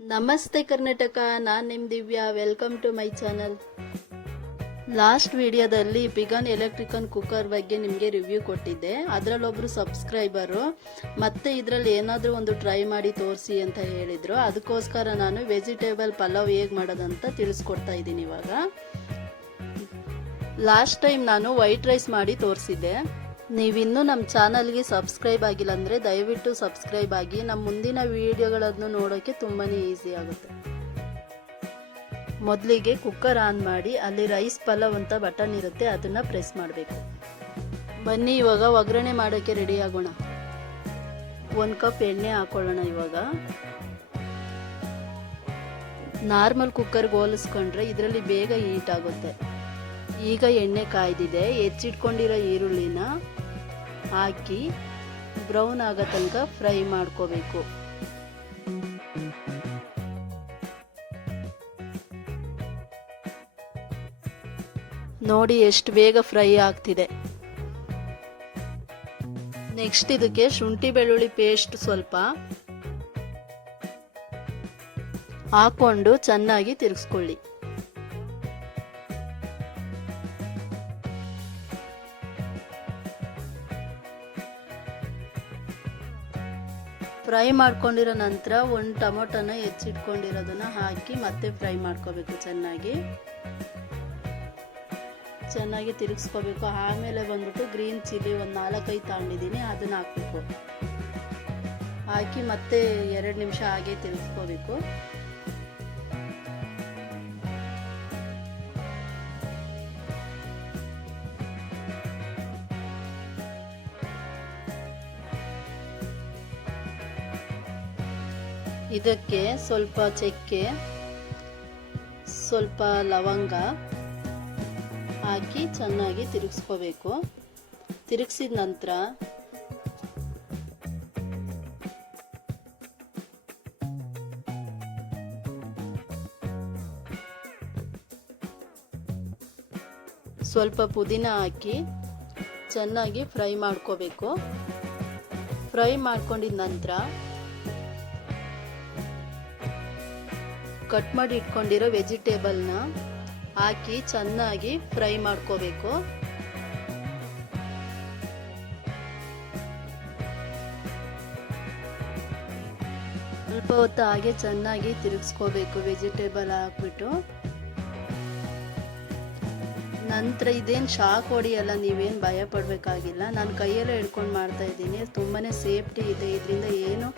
ನಮಸ್ತೆ ಕರ್ನಾಟಕ, ನಾನು ನಿಮ್ಮ Divya. Welcome to my channel. Last ವಿಡಿಯೋದಲ್ಲಿ ಪಿಗನ್ ಎಲೆಕ್ಟ್ರಿಕಲ್ ಕುಕ್ಕರ್ ಬಗ್ಗೆ ನಿಮಗೆ ರಿವ್ಯೂ ಕೊಟ್ಟಿದ್ದೆ. ಅದರಲ್ಲೊಬ್ಬರು ಸಬ್ಸ್ಕ್ರೈಬರು ಮತ್ತೆ ಇದರಲ್ಲಿ ಏನಾದರೂ ಒಂದು ಟ್ರೈ ಮಾಡಿ ತೋರಿಸಿ ಅಂತ ಹೇಳಿದರು. ಅದಕ್ಕೋಸ್ಕರ ನಾನು ವೆಜಿಟೇಬಲ್ ಪಲಾವ್ ಹೇಗೆ ಮಾಡೋದಂತ ತಿಳಿಸ್ಕೊಡ್ತಾ ಇದ್ದೀನಿ ಇವಾಗ. ಲಾಸ್ಟ್ ಟೈಮ್ ನಾನು ವೈಟ್ ರೈಸ್ ಮಾಡಿ ತೋರಿಸಿದ್ದೆ. ನೀವಿನ್ನೂ ನಮ್ಮ ಚಾನಲ್ಗೆ ಸಬ್ಸ್ಕ್ರೈಬ್ ಆಗಿಲ್ಲ ಅಂದರೆ ದಯವಿಟ್ಟು ಸಬ್ಸ್ಕ್ರೈಬ್ ಆಗಿ. ನಮ್ಮ ಮುಂದಿನ ವಿಡಿಯೋಗಳನ್ನು ನೋಡೋಕ್ಕೆ ತುಂಬಾ ಈಸಿ ಆಗುತ್ತೆ. ಮೊದಲಿಗೆ ಕುಕ್ಕರ್ ಆನ್ ಮಾಡಿ ಅಲ್ಲಿ ರೈಸ್ ಪಲಾವ್ ಅಂತ ಬಟನ್ ಇರುತ್ತೆ, ಅದನ್ನು ಪ್ರೆಸ್ ಮಾಡಬೇಕು. ಬನ್ನಿ ಇವಾಗ ಒಗ್ಗರಣೆ ಮಾಡೋಕ್ಕೆ ರೆಡಿ ಆಗೋಣ. 1 ಕಪ್ ಎಣ್ಣೆ ಹಾಕೊಳ್ಳೋಣ. ಇವಾಗ ನಾರ್ಮಲ್ ಕುಕ್ಕರ್ಗೆ ಹೋಲಿಸ್ಕೊಂಡ್ರೆ ಇದರಲ್ಲಿ ಬೇಗ ಹೀಟ್ ಆಗುತ್ತೆ. ಈಗ ಎಣ್ಣೆ ಕಾಯ್ದಿದೆ. ಹೆಚ್ಚಿಟ್ಕೊಂಡಿರೋ ಈರುಳ್ಳಿನ ಹಾಕಿ ಬ್ರೌನ್ ಆಗೋ ತನಕ ಫ್ರೈ ಮಾಡ್ಕೋಬೇಕು. ನೋಡಿ ಎಷ್ಟು ಬೇಗ ಫ್ರೈ ಆಗ್ತಿದೆ. ನೆಕ್ಸ್ಟ್ ಇದಕ್ಕೆ ಶುಂಠಿ ಬೆಳ್ಳುಳ್ಳಿ ಪೇಸ್ಟ್ ಸ್ವಲ್ಪ ಹಾಕೊಂಡು ಚೆನ್ನಾಗಿ ತಿರುಗಿಸ್ಕೊಳ್ಳಿ. ಫ್ರೈ ಮಾಡ್ಕೊಂಡಿರೋ ನಂತರ ಒಂದು ಟೊಮೊಟೊನ ಹೆಚ್ಚಿಟ್ಕೊಂಡಿರೋದನ್ನ ಹಾಕಿ ಮತ್ತೆ ಫ್ರೈ ಮಾಡ್ಕೋಬೇಕು. ಚೆನ್ನಾಗಿ ತಿರುಗಿಸ್ಕೋಬೇಕು. ಆಮೇಲೆ ಬಂದ್ಬಿಟ್ಟು ಗ್ರೀನ್ ಚಿಲ್ಲಿ ಒಂದು 4-5 ತಗೊಂಡಿದ್ದೀನಿ, ಅದನ್ನ ಹಾಕಬೇಕು. ಹಾಕಿ ಮತ್ತೆ 2 ನಿಮಿಷ ಹಾಗೆ ತಿರುಗಿಸ್ಕೋಬೇಕು. ಇದಕ್ಕೆ ಸ್ವಲ್ಪ ಚಕ್ಕೆ, ಸ್ವಲ್ಪ ಲವಂಗ ಹಾಕಿ ಚೆನ್ನಾಗಿ ತಿರುಗಿಸ್ಕೋಬೇಕು. ತಿರುಗಿಸಿದ ನಂತರ ಸ್ವಲ್ಪ ಪುದೀನ ಹಾಕಿ ಚೆನ್ನಾಗಿ ಫ್ರೈ ಮಾಡ್ಕೋಬೇಕು. ಫ್ರೈ ಮಾಡ್ಕೊಂಡಿದ ನಂತರ ಕಟ್ ಮಾಡಿ ಇಟ್ಕೊಂಡಿರೋ ವೆಜಿಟೇಬಲ್ನ ಹಾಕಿ ಚೆನ್ನಾಗಿ ಫ್ರೈ ಮಾಡ್ಕೋಬೇಕು. ಸ್ವಲ್ಪ ಹೊತ್ತು ಹಾಗೆ ಚೆನ್ನಾಗಿ ತಿರುಗಿಸ್ಕೋಬೇಕು ವೆಜಿಟೇಬಲ್ ಹಾಕ್ಬಿಟ್ಟು. ನಂತರ ಇದೇನು ಶಾಕ್ ಹೊಡಿಯಲ್ಲ, ನೀವೇನು ಭಯ ಪಡಬೇಕಾಗಿಲ್ಲ. ನಾನು ಕೈಯಲ್ಲೇ ಹಿಡ್ಕೊಂಡು ಮಾಡ್ತಾ ಇದ್ದೀನಿ. ತುಂಬಾ ಸೇಫ್ಟಿ ಇದೆ. ಇದರಿಂದ ಏನು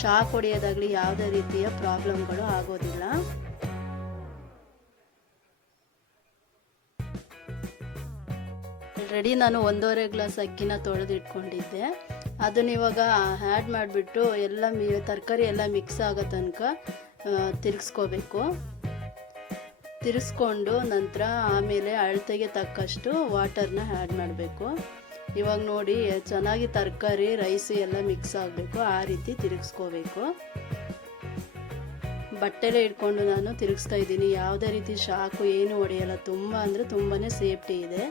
ಶಾಕ್ ಹೊಡೆಯೋದಾಗಲಿ ಯಾವುದೇ ರೀತಿಯ ಪ್ರಾಬ್ಲಮ್ಗಳು ಆಗೋದಿಲ್ಲ. ಆಲ್ರೆಡಿ ನಾನು 1.5 ಗ್ಲಾಸ್ ಅಕ್ಕಿನ ತೊಳೆದಿಟ್ಕೊಂಡಿದ್ದೆ. ಅದನ್ನ ಇವಾಗ ಆ್ಯಡ್ ಮಾಡಿಬಿಟ್ಟು ಎಲ್ಲ ತರಕಾರಿ ಎಲ್ಲ ಮಿಕ್ಸ್ ಆಗೋ ತನಕ ತಿರುಗಿಸ್ಕೋಬೇಕು. ತಿರ್ಸ್ಕೊಂಡು ನಂತರ ಆಮೇಲೆ ಅಳತೆಗೆ ತಕ್ಕಷ್ಟು ವಾಟರ್ನ ಆ್ಯಡ್ ಮಾಡಬೇಕು. ಇವಾಗ ನೋಡಿ ಚೆನ್ನಾಗಿ ತರಕಾರಿ ರೈಸ್ ಎಲ್ಲ ಮಿಕ್ಸ್ ಆಗಬೇಕು. ಆ ರೀತಿ ತಿರುಗಿಸ್ಕೋಬೇಕು. ಬಟ್ಟೆಲೆ ಇಟ್ಕೊಂಡು ನಾನು ತಿರುಗಿಸ್ತಾ ಇದ್ದೀನಿ. ಯಾವುದೇ ರೀತಿ ಶಾಕು ಏನು ಹೊಡೆಯಲ್ಲ. ತುಂಬ ಅಂದರೆ ತುಂಬಾ ಸೇಫ್ಟಿ ಇದೆ.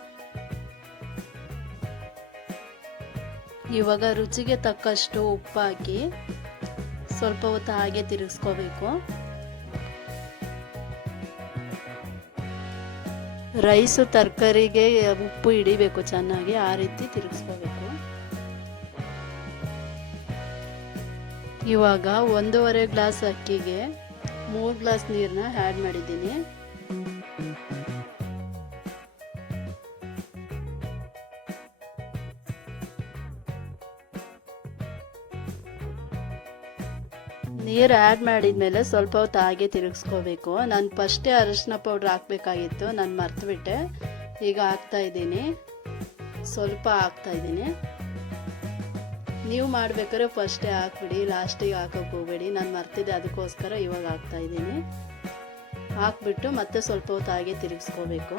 ಇವಾಗ ರುಚಿಗೆ ತಕ್ಕಷ್ಟು ಉಪ್ಪು ಹಾಕಿ ಸ್ವಲ್ಪ ಹೊತ್ತು ಹಾಗೆ ತಿರುಗಿಸ್ಕೋಬೇಕು. ರೈಸು ತರಕಾರಿಗೆ ಉಪ್ಪು ಹಿಡಿಬೇಕು ಚೆನ್ನಾಗಿ, ಆ ರೀತಿ ತಿರುಗಿಸ್ಕೋಬೇಕು. ಇವಾಗ 1.5 ಗ್ಲಾಸ್ ಅಕ್ಕಿಗೆ 3 ಗ್ಲಾಸ್ ನೀರನ್ನ ಆ್ಯಡ್ ಮಾಡಿದ್ದೀನಿ. ನೀರು ಆ್ಯಡ್ ಮಾಡಿದ್ಮೇಲೆ ಸ್ವಲ್ಪ ಹೊತ್ತು ಹಾಗೆ ತಿರುಗಿಸ್ಕೋಬೇಕು. ನಾನು ಫಸ್ಟೇ ಅರಿಶಿನ ಪೌಡ್ರ್ ಹಾಕಬೇಕಾಗಿತ್ತು, ನಾನು ಮರ್ತುಬಿಟ್ಟೆ. ಈಗ ಹಾಕ್ತಾಯಿದ್ದೀನಿ, ಸ್ವಲ್ಪ ಹಾಕ್ತಾಯಿದ್ದೀನಿ. ನೀವು ಮಾಡಬೇಕಾದ್ರೆ ಫಸ್ಟೇ ಹಾಕ್ಬಿಡಿ, ಲಾಸ್ಟಿಗೆ ಹಾಕೋಕೆ ಹೋಗಬೇಡಿ. ನಾನು ಮರ್ತಿದ್ದೆ, ಅದಕ್ಕೋಸ್ಕರ ಇವಾಗ ಹಾಕ್ತಾಯಿದ್ದೀನಿ. ಹಾಕ್ಬಿಟ್ಟು ಮತ್ತೆ ಸ್ವಲ್ಪ ಹೊತ್ತು ಹಾಗೆ ತಿರುಗಿಸ್ಕೋಬೇಕು.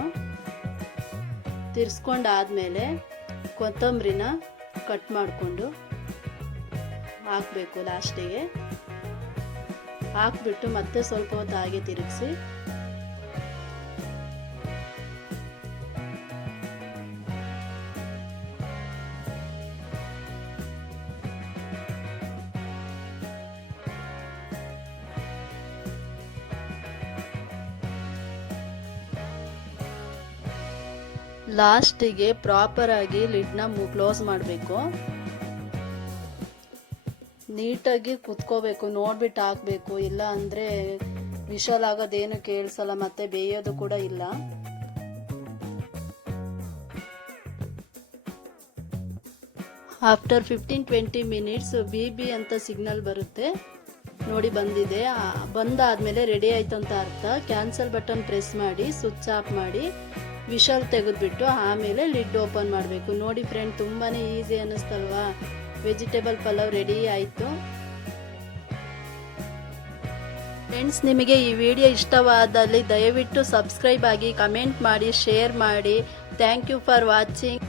ತಿರ್ಸ್ಕೊಂಡಾದಮೇಲೆ ಕೊತ್ತಂಬರಿನ ಕಟ್ ಮಾಡಿಕೊಂಡು ಹಾಕಬೇಕು. ಲಾಸ್ಟಿಗೆ ಹಾಕ್ಬಿಟ್ಟು ಮತ್ತೆ ಸ್ವಲ್ಪ ಹೊತ್ತು ಹಾಗೆ ತಿರುಗಿಸಿ ಲಾಸ್ಟಿಗೆ ಪ್ರಾಪರ್ ಆಗಿ ಲಿಡ್ನ ಕ್ಲೋಸ್ ಮಾಡಬೇಕು. ನೀಟಾಗಿ ಕುತ್ಕೋಬೇಕು, ನೋಡ್ಬಿಟ್ಟು ಹಾಕ್ಬೇಕು, ಇಲ್ಲ ಅಂದರೆ ವಿಶಲ್ ಆಗೋದೇನು ಕೇಳಿಸಲ್ಲ, ಮತ್ತೆ ಬೇಯೋದು ಕೂಡ ಇಲ್ಲ. ಆಫ್ಟರ್ 15-20 ಮಿನಿಟ್ಸ್ ಬಿ ಅಂತ ಸಿಗ್ನಲ್ ಬರುತ್ತೆ ನೋಡಿ, ಬಂದಿದೆ. ಬಂದಾದ್ಮೇಲೆ ರೆಡಿ ಆಯ್ತು ಅಂತ ಅರ್ಥ. ಕ್ಯಾನ್ಸಲ್ ಬಟನ್ ಪ್ರೆಸ್ ಮಾಡಿ ಸ್ವಿಚ್ ಆಫ್ ಮಾಡಿ ವಿಶಲ್ ತೆಗೆದ್ಬಿಟ್ಟು ಆಮೇಲೆ ಲಿಡ್ ಓಪನ್ ಮಾಡಬೇಕು. ನೋಡಿ ಫ್ರೆಂಡ್, ತುಂಬಾ ಈಸಿ ಅನ್ನಿಸ್ತಲ್ವಾ? ವೆಜಿಟೇಬಲ್ ಪಲಾವ್ ರೆಡಿ ಆಯಿತು. ಫ್ರೆಂಡ್ಸ್, ನಿಮಗೆ ಈ ವಿಡಿಯೋ ಇಷ್ಟವಾದಲ್ಲಿ ದಯವಿಟ್ಟು ಸಬ್ಸ್ಕ್ರೈಬ್ ಆಗಿ, ಕಮೆಂಟ್ ಮಾಡಿ, ಶೇರ್ ಮಾಡಿ. Thank you for watching.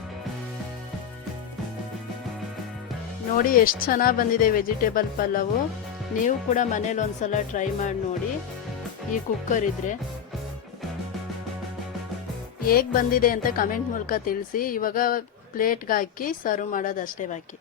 ನೋಡಿ ಎಷ್ಟು ಚೆನ್ನಾಗಿ ಬಂದಿದೆ ವೆಜಿಟೇಬಲ್ ಪಲಾವು. ನೀವು ಕೂಡ ಮನೇಲಿ ಒಂದ್ಸಲ ಟ್ರೈ ಮಾಡಿ ನೋಡಿ, ಈ ಕುಕ್ಕರ್ ಇದ್ರೆ. ಹೇಗೆ ಬಂದಿದೆ ಅಂತ ಕಮೆಂಟ್ ಮೂಲಕ ತಿಳಿಸಿ. ಇವಾಗ ಪ್ಲೇಟ್ಗೆ ಹಾಕಿ ಸರ್ವ್ ಮಾಡೋದಷ್ಟೇ ಬಾಕಿ.